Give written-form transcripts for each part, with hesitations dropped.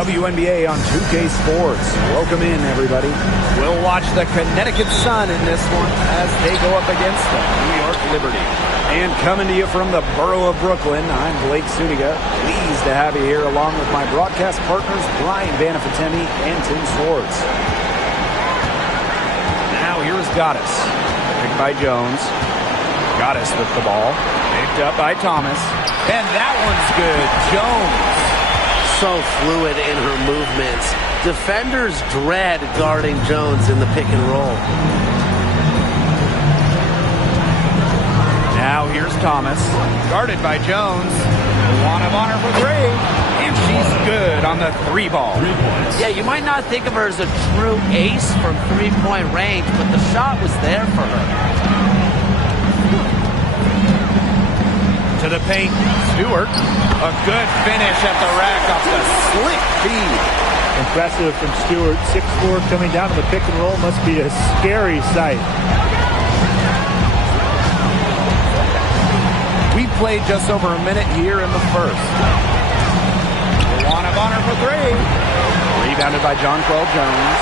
WNBA on 2K Sports. Welcome in, everybody. We'll watch the Connecticut Sun in this one as they go up against the New York Liberty. And coming to you from the borough of Brooklyn, I'm Blake Suniga. Pleased to have you here along with my broadcast partners, Brian Banafatemi and Tim Swartz. Now here's Goddess. Picked by Jones. Goddess with the ball. Picked up by Thomas. And that one's good. Jones. So fluid in her movements. Defenders dread guarding Jones in the pick and roll. Now here's Thomas. Guarded by Jones. One of honor for three. And she's good on the three ball. Yeah, you might not think of her as a true ace from three-point range, but the shot was there for her. To the paint, Stewart. A good finish at the rack off the slick feed. Impressive from Stewart. 6'4", coming down to the pick and roll must be a scary sight. We played just over a minute here in the first. One of honor for three. Rebounded by Jonquel Jones.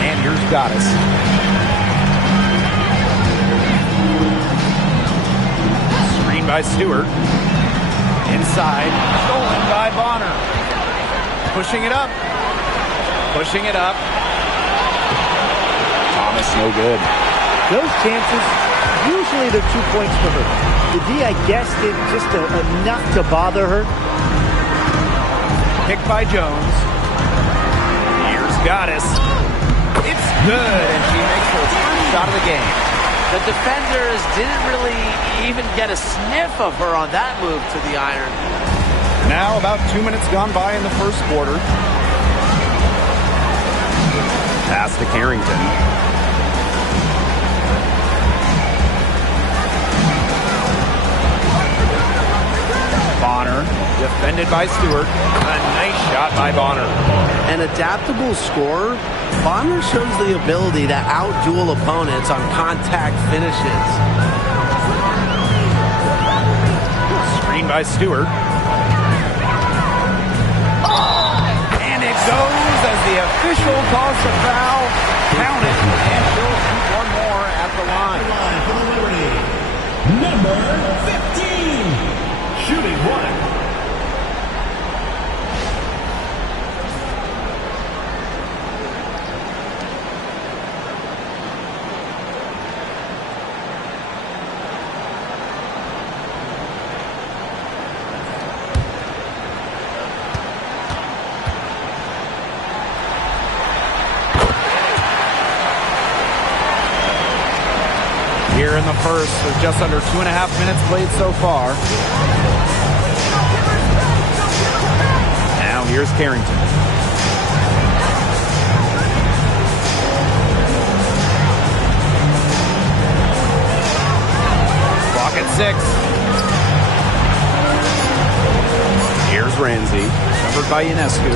And here's Goddess. By Stewart. Inside. Stolen by Bonner. Pushing it up. Pushing it up. Thomas no good. Those chances, usually they're 2 points for her. The D, I guess, did just enough to bother her. Picked by Jones. Here's Goddess. It's good, and she makes her first shot of the game. The defenders didn't really even get a sniff of her on that move to the iron. Now about 2 minutes gone by in the first quarter. Pass to Carrington. Bonner, defended by Stewart. A nice shot by Bonner. An adaptable scorer, Bonner shows the ability to out-duel opponents on contact finishes. Screen by Stewart. And it goes as the official calls the foul. Count it, and she'll shoot one more at the line. For the Liberty, number 15, shooting one. Here in the first, with just under 2.5 minutes played so far. Now here's Carrington. Clock at 6. Here's Ramsey, covered by Ionescu.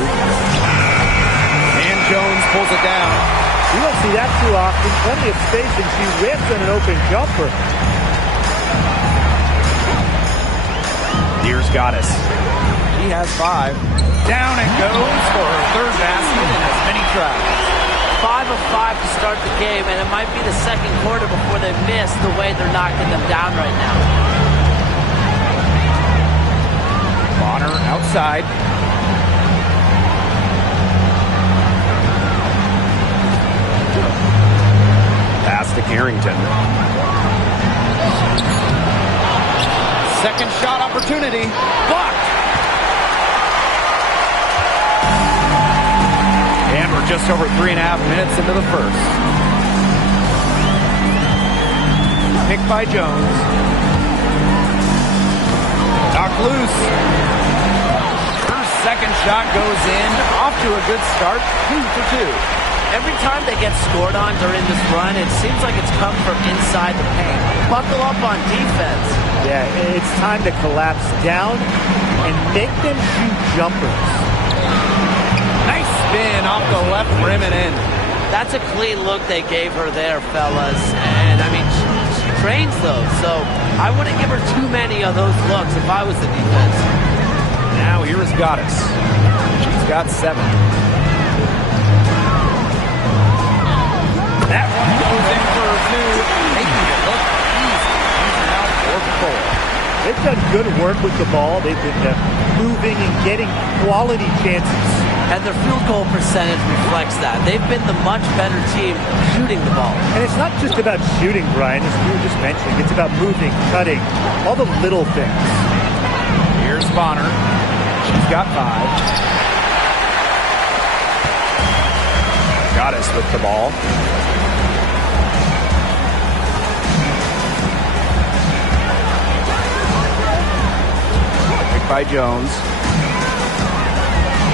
And Jones pulls it down. You don't see that too often. Plenty of space, and she rips on an open jumper. Here's Goddess. She has 5. Down it goes for her third basket in as many tries. 5 of 5 to start the game, and it might be the second quarter before they miss the way they're knocking them down right now. Bonner outside. Pass to Carrington. Second shot opportunity. Blocked. And we're just over 3.5 minutes into the first. Picked by Jones. Knocked loose. Her second shot goes in. Off to a good start. 2 for 2. Every time they get scored on during this run, it seems like it's come from inside the paint. Buckle up on defense. Yeah, it's time to collapse down and make them shoot jumpers. Nice spin off the left rim and in. That's a clean look they gave her there, fellas. And, I mean, she trains those, so I wouldn't give her too many of those looks if I was the defense. Now here is Goddess. She's got 7. That one goes in for 2, making it look easy. She's now 4 for 4. They've done good work with the ball. They've been moving and getting quality chances. And their field goal percentage reflects that. They've been the much better team shooting the ball. And it's not just about shooting, Brian, as you were just mentioning. It's about moving, cutting, all the little things. Here's Bonner. She's got 5. Goddess with the ball. Picked by Jones.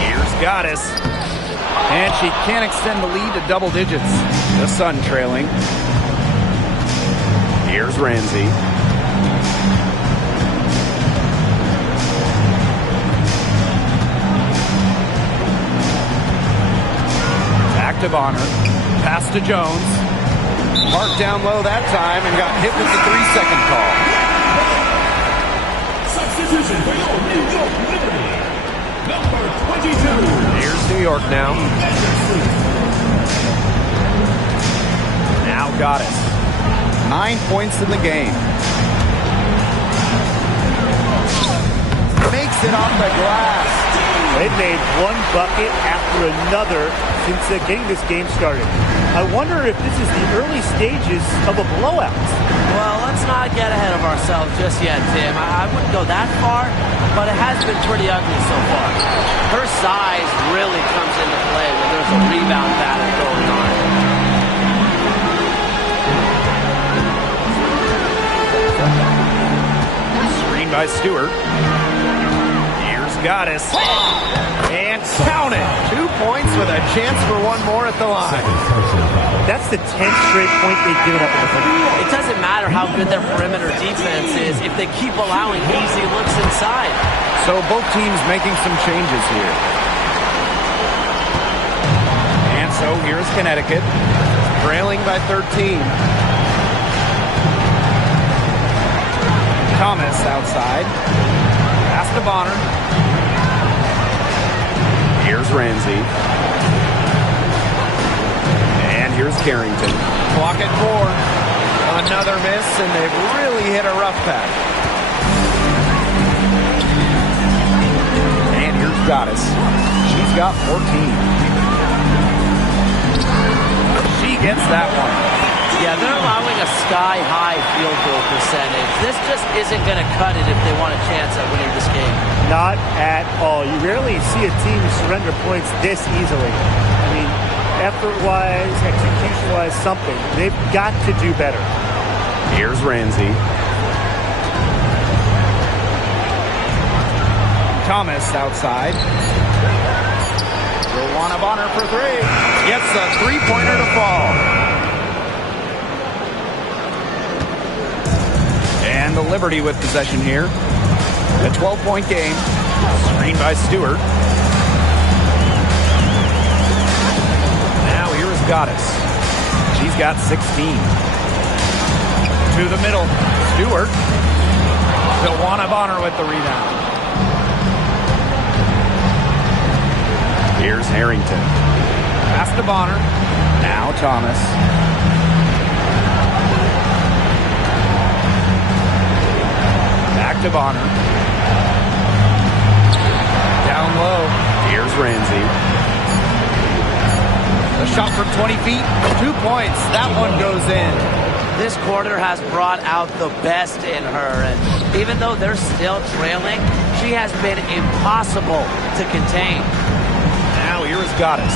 Here's Goddess. And she can't extend the lead to double digits. The Sun trailing. Here's Ramsey. Back to Bonner. Pass to Jones. Marked down low that time and got hit with the 3-second call. Substitution for your New York Liberty. Number 22. Here's New York now. Now Goddess. 9 points in the game. Makes it off the glass. They've made one bucket after another since getting this game started. I wonder if this is the early stages of a blowout. Well, let's not get ahead of ourselves just yet, Tim. I wouldn't go that far, but it has been pretty ugly so far. Her size really comes into play when there's a rebound battle going on. Screen by Stewart. Here's Goddess. And count it. 2 points with a chance for one more at the line. That's the 10th straight point they've given up in the perimeter. It doesn't matter how good their perimeter defense is if they keep allowing easy looks inside. So both teams making some changes here. And so here's Connecticut, trailing by 13. Thomas outside. Pass to Bonner. Here's Ramsey. And here's Carrington. Clock at 4. Another miss, and they've really hit a rough patch. And here's Goddess. She's got 14. She gets that one. Yeah, they're allowing a sky-high field goal percentage. This just isn't going to cut it if they want a chance at winning this game. Not at all. You rarely see a team surrender points this easily. I mean, effort-wise, execution-wise, something. They've got to do better. Here's Ramsey. Thomas outside. Rowana Bonner for 3. Gets a 3-pointer to fall. And the Liberty with possession here. A 12-point game. Screen by Stewart. Now here is Goddess. She's got 16. To the middle. Stewart. Rowana Bonner with the rebound. Here's Harrington. Pass to Bonner. Now Thomas. Back to Bonner. Down low. Here's Ramsey. A shot from 20 feet. 2 points. That one goes in. This quarter has brought out the best in her, and even though they're still trailing, she has been impossible to contain. Now here is Goddess.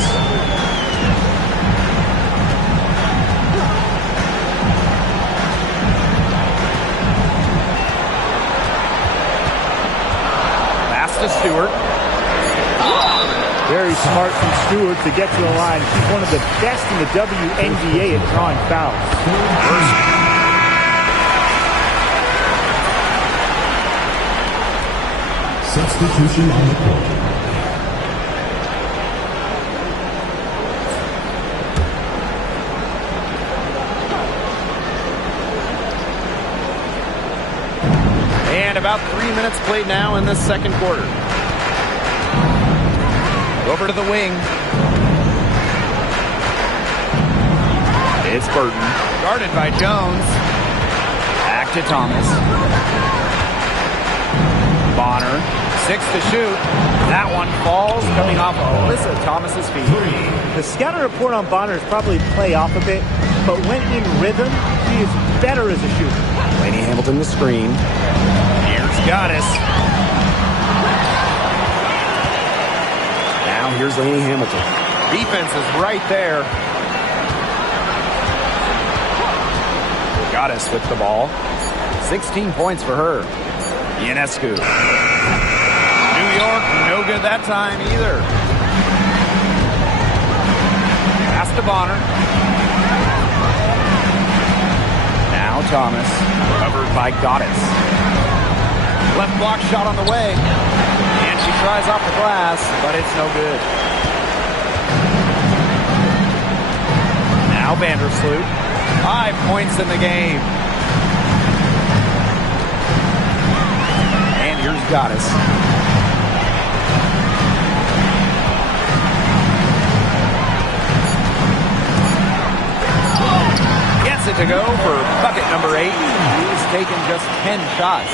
Pass to Stewart. Very smart from Stewart to get to the line. She's one of the best in the WNBA at drawing fouls. Substitution on the court. And about 3 minutes played now in this second quarter. Over to the wing. It's Burton. Guarded by Jones. Back to Thomas. Bonner. 6 to shoot. That one falls, coming off Alyssa Thomas's feet. The scouting report on Bonner is probably play off a bit, but when in rhythm, he is better as a shooter. Laney Hamilton the screen. Here's Goddess. Now here's Laney Hamilton. Defense is right there. Goddess with the ball. 16 points for her. Ionescu. New York, no good that time either. Pass to Bonner. Now Thomas, covered by Goddess. Left block shot on the way. And she tries off the glass, but it's no good. Now Vandersloot. 5 points in the game. And here's Goddess. Gets it to go for bucket number 8. He's taken just 10 shots.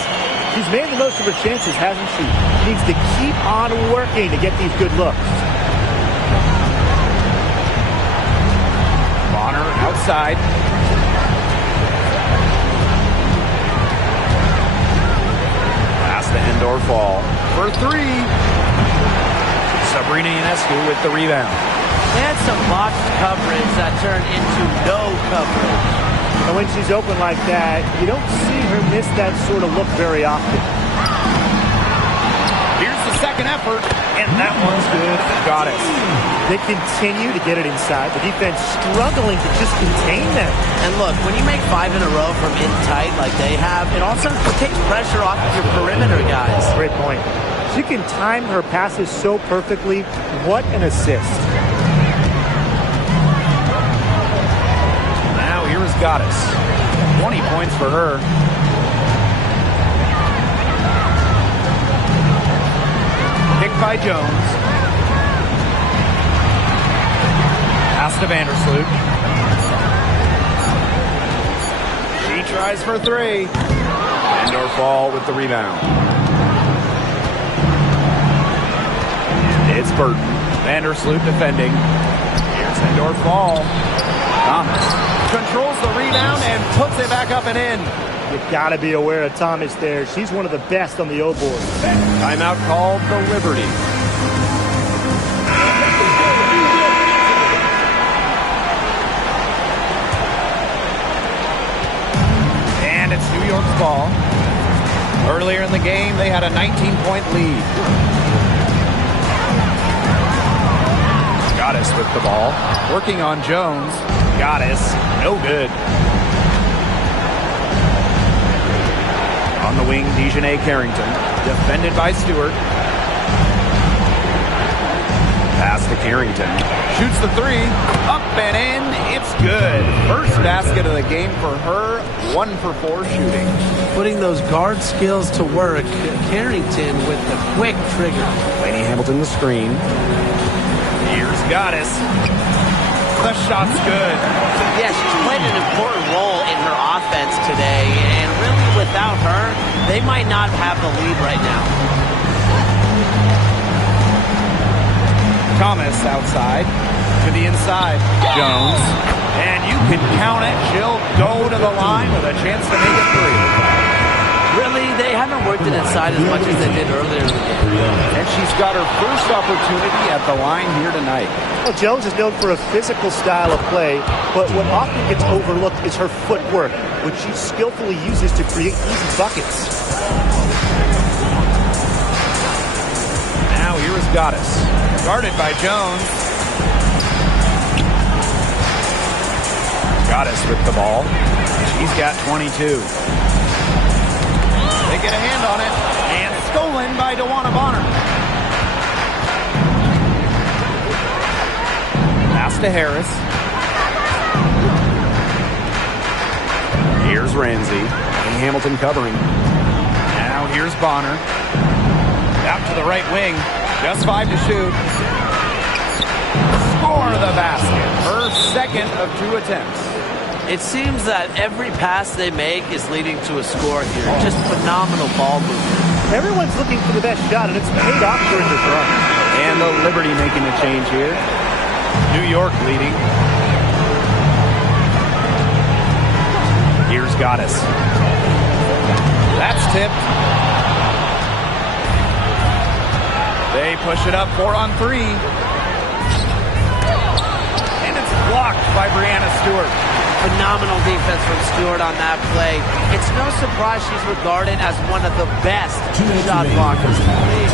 She's made the most of her chances, hasn't she? She needs to keep on working to get these good looks. Bonner outside. Pass to Endor Fall for 3. Sabrina Ionescu with the rebound. They had some botched coverage that turned into no coverage. And when she's open like that, you don't see her miss that sort of look very often. Here's the second effort, and that one's good. Goddess. They continue to get it inside. The defense struggling to just contain them. And look, when you make 5 in a row from in tight like they have, it also takes pressure off of your perimeter guys. Great point. She can time her passes so perfectly. What an assist. Now here is Goddess. 20 points for her. Kicked by Jones. Pass to Vandersloot. She tries for 3. Endor Fall with the rebound. It's Burton. Vandersloot defending. Here's Endor Fall. Thomas controls the rebound and puts it back up and in. You've got to be aware of Thomas there. She's one of the best on the O board. Timeout called the Liberty. And it's New York's ball. Earlier in the game, they had a 19-point lead. Goddess with the ball. Working on Jones. Goddess, no good. On the wing, Dejanay Carrington. Defended by Stewart. Pass to Carrington. Shoots the 3. Up and in. It's good. First basket of the game for her. 1 for 4 shooting. Putting those guard skills to work. Carrington with the quick trigger. Laney Hamilton the screen. Here's Goddess. The shot's good. Yeah, she's played an important role in her offense today, and really without her, they might not have the lead right now. Thomas outside to the inside. Jones. And you can count it. She'll go to the line with a chance to make it 3. Really, they haven't worked it inside as much as they did earlier in the game. And she's got her first opportunity at the line here tonight. Well, Jones is known for a physical style of play, but what often gets overlooked is her footwork, which she skillfully uses to create easy buckets. Now here is Goddess. Guarded by Jones. Goddess with the ball. She's got 22. They get a hand on it, and stolen by DeWanna Bonner. Pass to Harris. Here's Ramsey. And Hamilton covering. Now here's Bonner. Out to the right wing. Just 5 to shoot. second of 2 attempts. It seems that every pass they make is leading to a score here. Just phenomenal ball movement. Everyone's looking for the best shot, and it's paid off during this run. And the Liberty making a change here. New York leading. Here's Goddess. That's tipped. They push it up 4-on-3. And it's blocked by Brianna Stewart. Phenomenal defense from Stewart on that play. It's no surprise she's regarded as one of the best shot blockers in the league.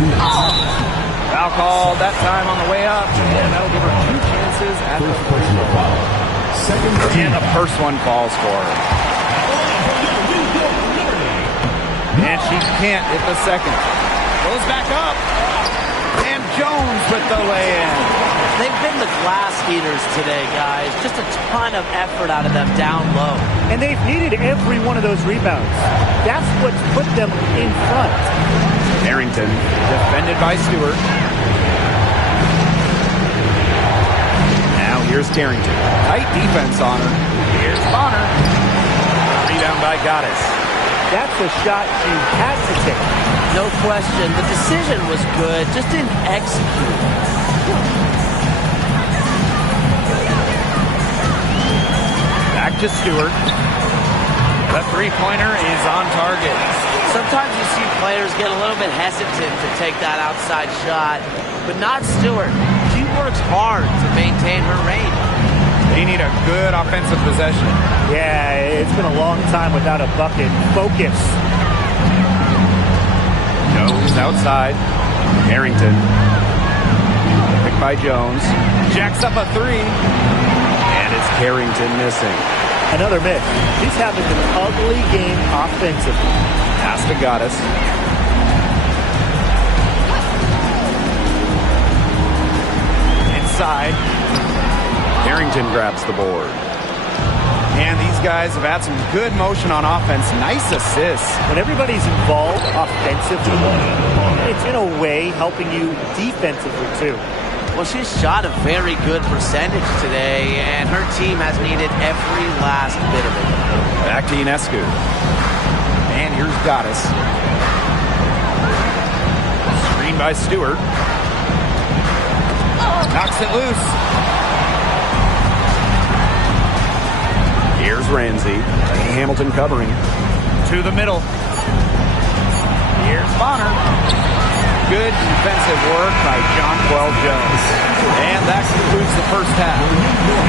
Foul call that time on the way up, and that'll give her 2 chances at the free throw. And the first one falls for her. And she can't hit the second. Goes back up. And Jones with the lay-in. They've been the glass eaters today, guys. Just a ton of effort out of them down low. And they've needed every one of those rebounds. That's what's put them in front. Harrington, defended by Stewart. Now here's Carrington. Tight defense on her. Here's Bonner. Rebound by Goddess. That's a shot she had to take. No question. The decision was good. Just didn't execute. Back to Stewart. The three-pointer is on target. Sometimes you see players get a little bit hesitant to take that outside shot, but not Stewart. She works hard to maintain her range. They need a good offensive possession. Yeah, it's been a long time without a bucket. Focus. Jones outside. Harrington. Picked by Jones. Jacks up a 3. And it's Carrington missing. Another miss. She's having an ugly game offensively. Pass to Goddess. Inside. Harrington grabs the board. And these guys have had some good motion on offense. Nice assists. When everybody's involved offensively, it's in a way helping you defensively too. Well, she's shot a very good percentage today, and her team has needed every last bit of it. Back to Ionescu. And here's Goddess. Screen by Stewart. Knocks it loose. Here's Ramsey. Hamilton covering. To the middle. Here's Bonner. Good defensive work by Jonquel Jones. And that concludes the first half.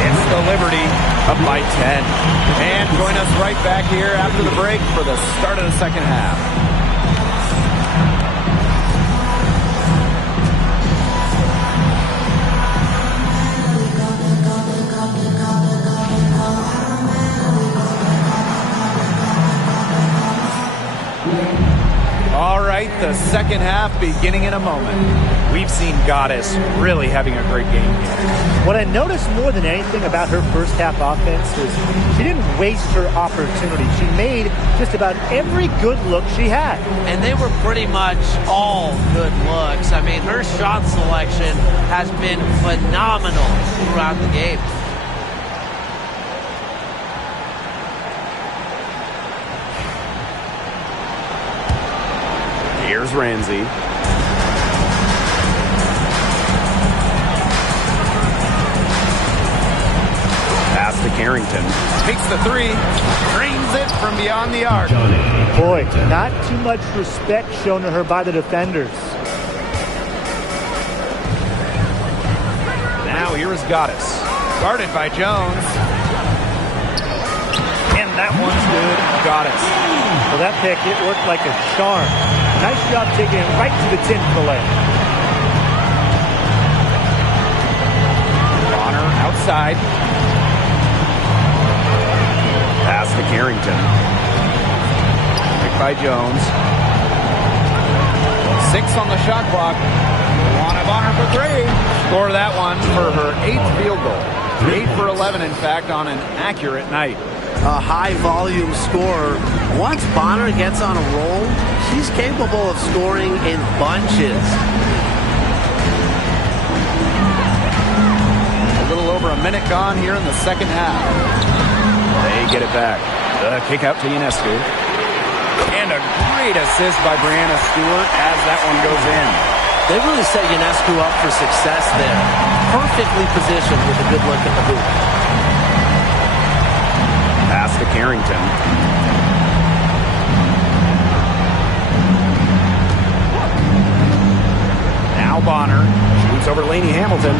It's the Liberty up by 10. And join us right back here after the break for the start of the second half. All right, the second half beginning in a moment. We've seen Goddess really having a great game here. What I noticed more than anything about her first half offense is she didn't waste her opportunity. She made just about every good look she had. And they were pretty much all good looks. I mean, her shot selection has been phenomenal throughout the game. Here's Ramsey. Pass to Carrington. Takes the 3. Drains it from beyond the arc. Boy, not too much respect shown to her by the defenders. Now here is Goddess. Guarded by Jones. And that one's good. Goddess. Well, that pick, it worked like a charm. Nice job taking it right to the tin for the layup. Bonner outside. Pass to Carrington. Picked by Jones. 6 on the shot clock. Luana Bonner for 3. Score that one for her 8th field goal. 8 for 11, in fact, on an accurate night. A high-volume scorer. Once Bonner gets on a roll, she's capable of scoring in bunches. A little over a minute gone here in the second half. They get it back. The kick out to Ionescu. And a great assist by Brianna Stewart as that one goes in. They really set Ionescu up for success there. Perfectly positioned with a good look at the hoop. Pass to Carrington. Now Bonner shoots over Lainey Hamilton.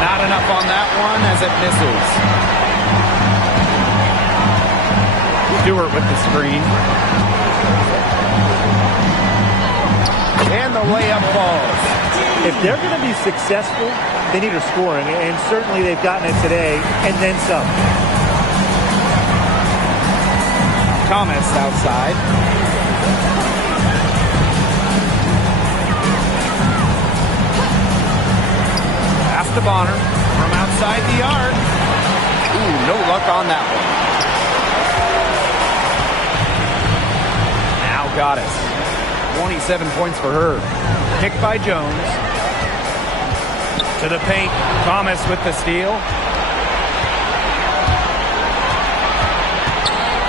Not enough on that one as it misses. Stewart with the screen. And the layup falls. If they're going to be successful, they need her scoring, and certainly they've gotten it today, and then some. Thomas outside. Pass to Bonner from outside the arc. Ooh, no luck on that one. Now Goddess. 27 points for her. Kicked by Jones. To the paint. Thomas with the steal.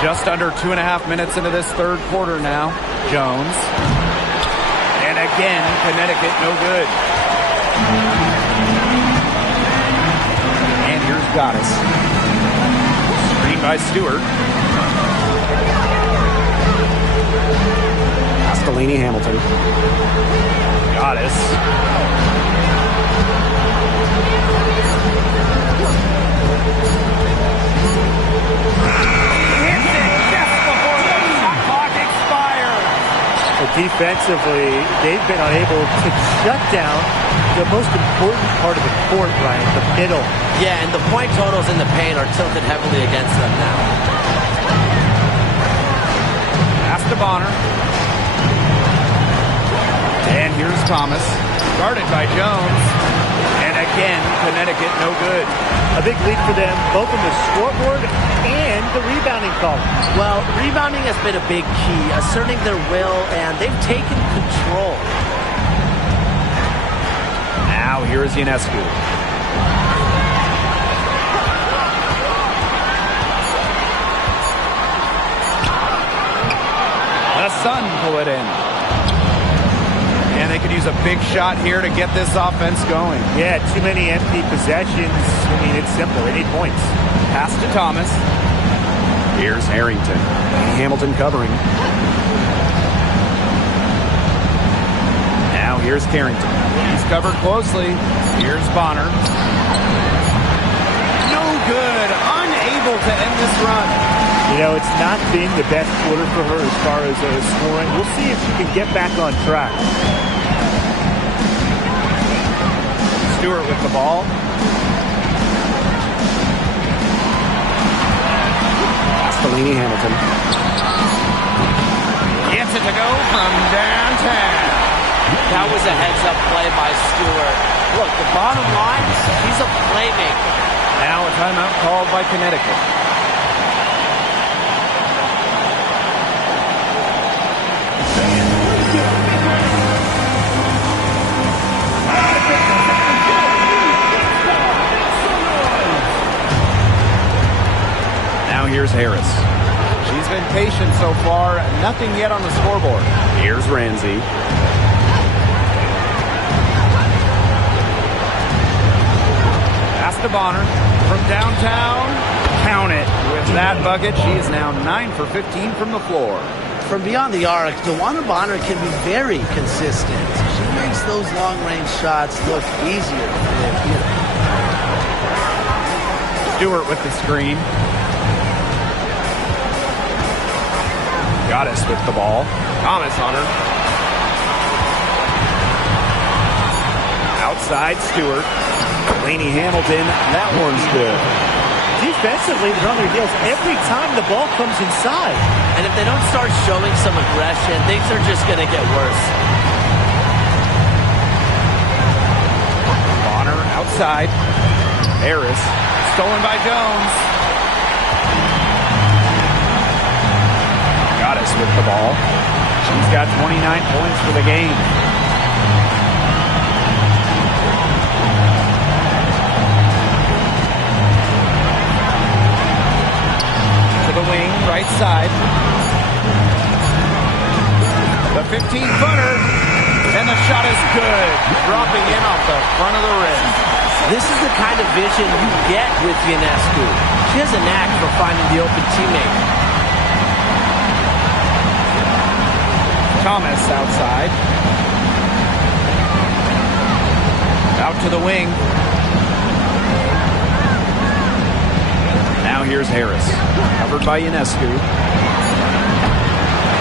Just under 2.5 minutes into this third quarter now. Jones. And again, Connecticut no good. And here's Goddess. Screen by Stewart. Lainey Hamilton. Goddess. Hits it just before the shot clock expires. Defensively, they've been unable to shut down the most important part of the court, Ryan, the middle. Yeah, and the point totals in the paint are tilted heavily against them now. Pass to Bonner. And here's Thomas, guarded by Jones. And again, Connecticut no good. A big lead for them, both in the scoreboard and the rebounding column. Well, rebounding has been a big key, asserting their will, and they've taken control. Now here's Ionescu. The Sun pull it in. And they could use a big shot here to get this offense going. Yeah, too many empty possessions. I mean, it's simple. They need points. Pass to Thomas. Here's Harrington. Hamilton covering. Now here's Carrington. He's covered closely. Here's Bonner. No good. Unable to end this run. You know, it's not been the best quarter for her as far as scoring. We'll see if she can get back on track. Stewart with the ball. Lainey Hamilton. Gets it to go from downtown. That was a heads-up play by Stewart. Look, the bottom line, he's a playmaker. Now a timeout called by Connecticut. Now here's Harris. She's been patient so far. Nothing yet on the scoreboard. Here's Ramsey. Pass to Bonner from downtown. Count it. With that bucket, she is now 9 for 15 from the floor. From beyond the arc, DeWanda Bonner can be very consistent. She makes those long-range shots look easier than they appear. Stewart with the screen. Goddess with the ball. Thomas on her. Outside Stewart. Lainey Hamilton. That one's good. Defensively, they're on their heels every time the ball comes inside. And if they don't start showing some aggression, things are just going to get worse. Bonner outside. Harris. Stolen by Jones. Goddess with the ball. She's got 29 points for the game. right side. The 15-footer, and the shot is good. Dropping in off the front of the rim. This is the kind of vision you get with Ionescu. She has a knack for finding the open teammate. Thomas outside. Out to the wing. Now here's Harris. Covered by Ionescu.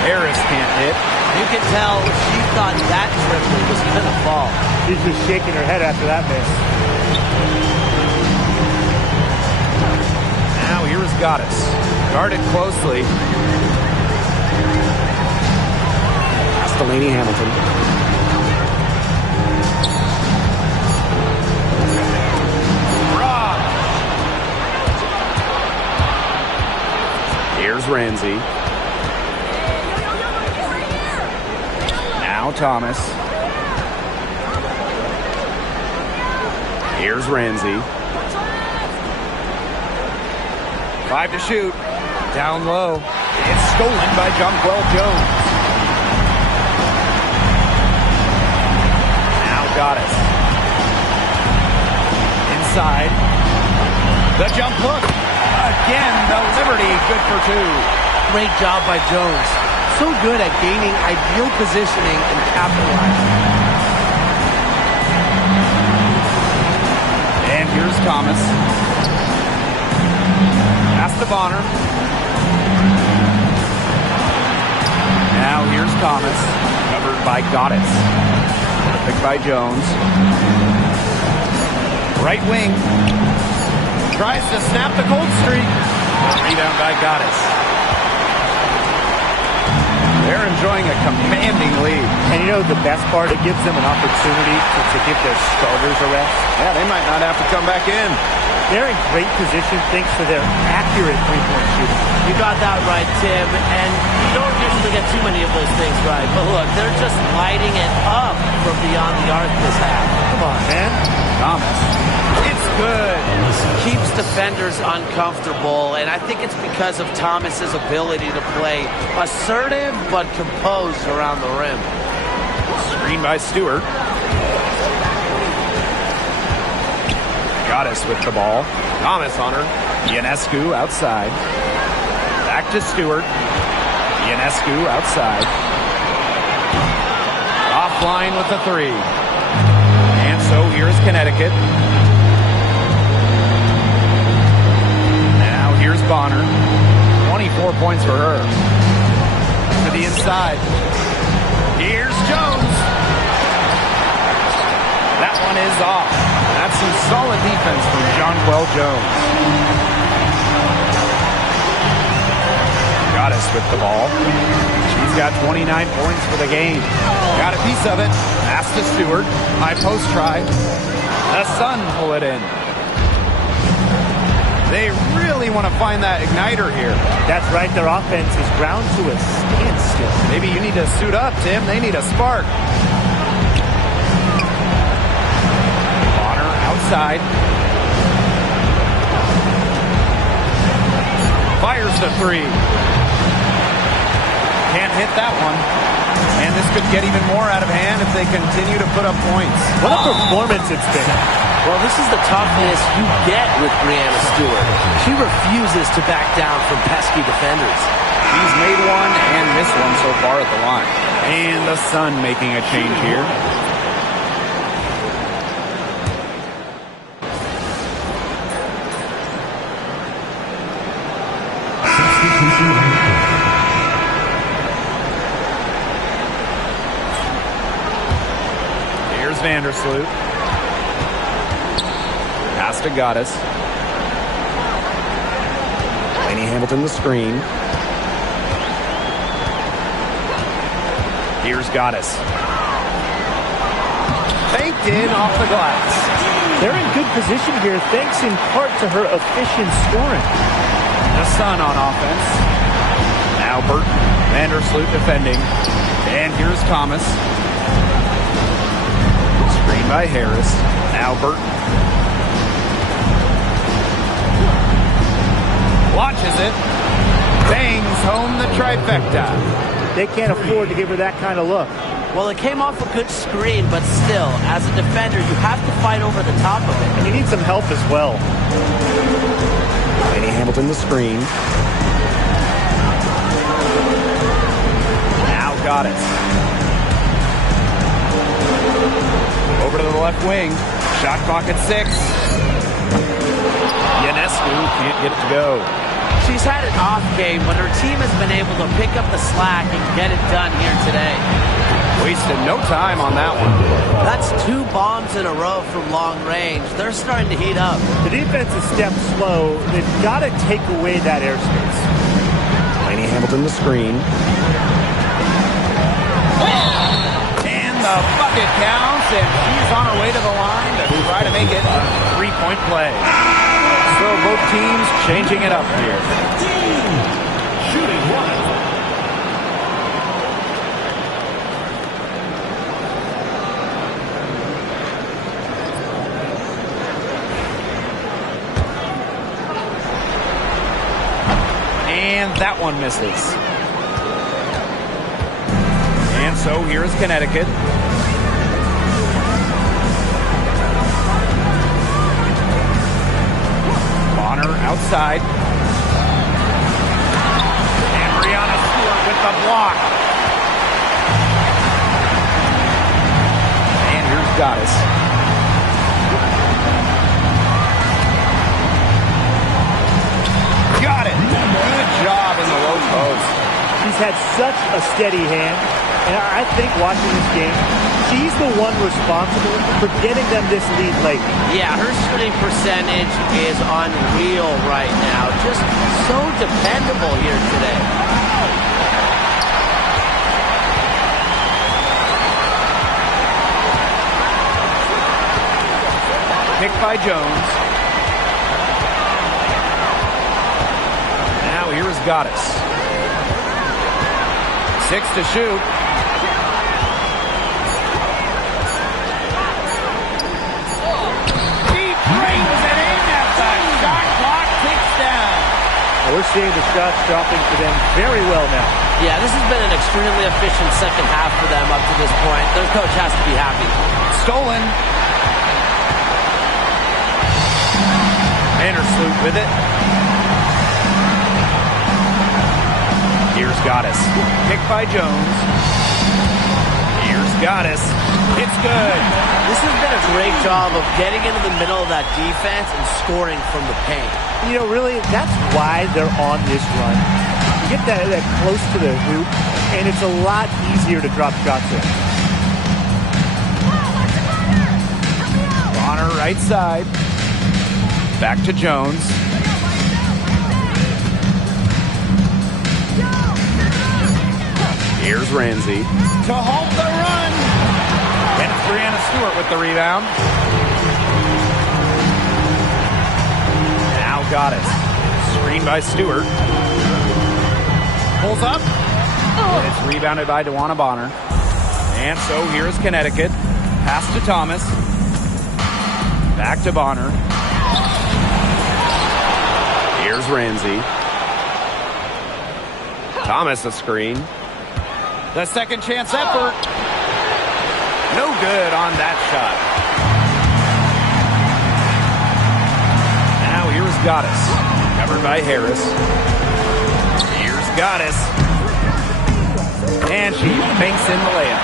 Harris can't hit. You can tell she thought that triple was going to fall. She's just shaking her head after that miss. Now here's Goddess. Guarded closely. Delaney Hamilton. Rob. Here's Ramsey. Now Thomas. Here's Ramsey. 5 to shoot. Down low. It's stolen by Jonquel Jones. Goddess. Inside. The jump hook. Again, the Liberty, good for 2. Great job by Jones. So good at gaining ideal positioning and capitalizing. And here's Thomas. Pass to Bonner. Now here's Thomas. Covered by Goddess. Picked by Jones. Right wing. Tries to snap the cold streak. Rebound by Goddess. They're enjoying a commanding lead. And you know the best part? It gives them an opportunity to give their starters a rest. Yeah, they might not have to come back in. They're in great position thanks to their accurate three-point shooting. You got that right, Tim. And you don't usually get too many of those things right. But look, they're just lighting it up from beyond the arc this half. Come on, man. Thomas. It's good. Keeps defenders uncomfortable, and I think it's because of Thomas's ability to play assertive but composed around the rim. Screen by Stewart. Goddess with the ball. Thomas on her. Ionescu outside. Back to Stewart. Ionescu outside. Offline with the 3. And so here's Connecticut. Now here's Bonner. 24 points for her. To the inside. Here's Jones. That one is off. That's some solid defense from Jonquel Jones. Goddess with the ball. She's got 29 points for the game. Got a piece of it. Pass to Stewart. High post try. The Sun pull it in. They really want to find that igniter here. That's right. Their offense is ground to a standstill. Maybe you need to suit up, Tim. They need a spark. Bonner outside. Fires the 3. Can't hit that one. And this could get even more out of hand if they continue to put up points. What a performance it's been. Well, this is the toughness you get with Breanna Stewart. She refuses to back down from pesky defenders. She's made one and missed one so far at the line. And the Sun making a change here. Here's Vandersloot. Pass to Goddess. Laney Hamilton the screen. Here's Goddess. Faked in off the glass. They're in good position here thanks in part to her efficient scoring. The Sun on offense. Now Burton. Vandersloot defending. And here's Thomas. Screen by Harris. Now Burton. Launches it. Bangs trifecta. They can't afford to give her that kind of look. Well, it came off a good screen, but still, as a defender, you have to fight over the top of it. And you need some help as well. Lainey Hamilton the screen. Now got it. Over to the left wing. Shot clock at 6. Ionescu can't get it to go. She's had an off game, but her team has been able to pick up the slack and get it done here today. Wasted no time on that one. That's 2 bombs in a row from long range. They're starting to heat up. The defense is stepped slow. They've got to take away that airspace. Lainey Hamilton the screen. And the bucket counts, and she's on her way to the line to try to make it a 3-point play. So both teams changing it up here. Shooting 1. And that one misses. And so here's Connecticut. Bonner outside. And Brianna Stewart with the block. And here's Goddess. Got it. Good job in the low post. She's had such a steady hand, and I think watching this game, she's the one responsible for getting them this lead late. Yeah, her shooting percentage is unreal right now. Just so dependable here today. Picked by Jones. Now here's Goddess. 6 to shoot. Deep range and in at the shot clock ticks down. We're seeing the shots dropping for them very well now. Yeah, this has been an extremely efficient second half for them up to this point. Their coach has to be happy. Stolen. Vandersloot with it. Here's Goddess. Picked by Jones. Here's Goddess. It's good. This has been a great job of getting into the middle of that defense and scoring from the paint. You know, really, that's why they're on this run. You get that close to the hoop, and it's a lot easier to drop shots in. Bonner right side. Back to Jones. Here's Ramsey to halt the run. And it's Brianna Stewart with the rebound. Now Goddess. Screen by Stewart. Pulls up. And it's rebounded by DeWanna Bonner. And so here's Connecticut. Pass to Thomas. Back to Bonner. Here's Ramsey. Thomas a screen. The second chance effort. No good on that shot. Now here's Goddess. Covered by Harris. Here's Goddess. And she banks in the layup.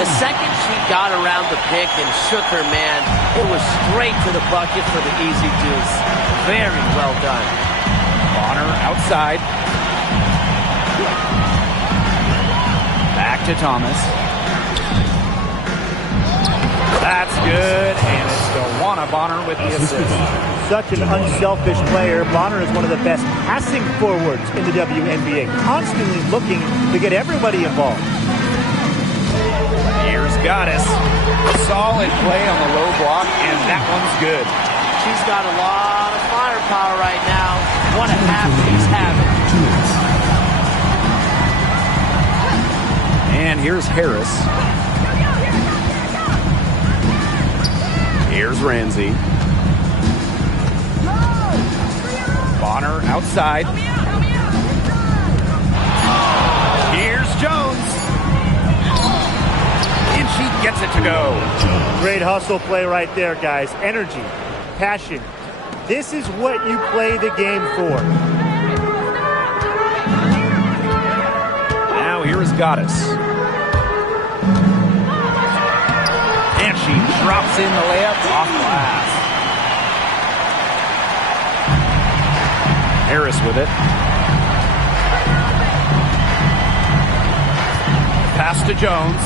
The second she got around the pick and shook her man, it was straight to the bucket for the easy deuce. Very well done. Bonner outside. Back to Thomas. That's good, and it's DeWanna Bonner with the assist. Such an unselfish player. Bonner is one of the best passing forwards in the WNBA, constantly looking to get everybody involved. Here's Goddess. Solid play on the low block, and that one's good. She's got a lot of firepower right now. What a half she's having. And here's Harris. Here's Ramsey. Bonner outside. gets it to go. Great hustle play right there, guys. Energy, passion. This is what you play the game for. Now here is Goddess. And she drops in the layup off glass. Harris with it. Pass to Jones.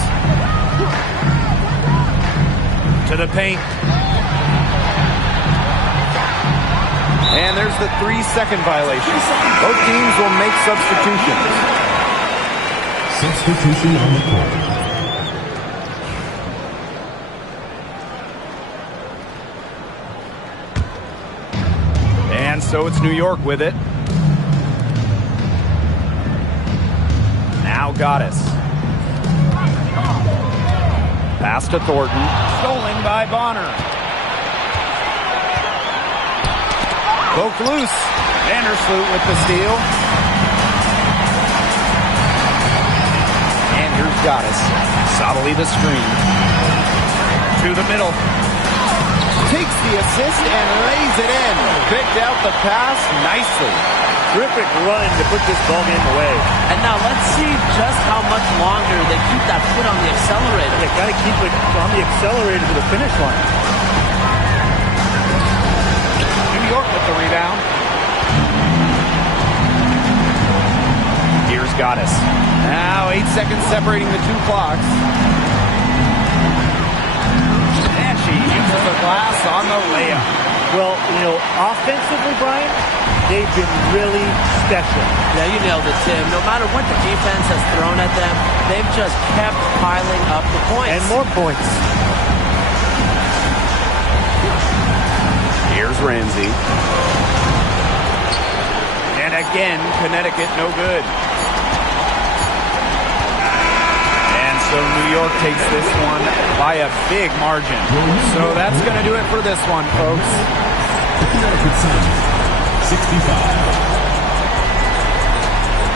To the paint. And there's the 3-second violation. Both teams will make substitutions. Substitution on the court. And so it's New York with it. Now Goddess. Pass to Thornton. Stolen by Bonner. Broke loose. Vandersloot with the steal. And here's Goddess. Solidly the screen. To the middle. Takes the assist and lays it in. Picked out the pass nicely. Terrific run to put this ball game away. And now let's see just how much longer they keep that foot on the accelerator. They got to keep it on the accelerator to the finish line. New York with the rebound. Here's Goddess. Now 8 seconds separating the two clocks. And she uses the glass on the layup. Well, you know, offensively, Brian, they've been really special. Yeah, you nailed it, Tim. No matter what the defense has thrown at them, they've just kept piling up the points. And more points. Here's Ramsey. And again, Connecticut no good. And so New York takes this one by a big margin. So that's going to do it for this one, folks. The Connecticut Sun, 65.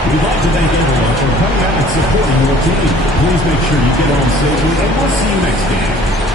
We'd like to thank everyone for coming out and supporting your team. Please make sure you get home safely, and we'll see you next game.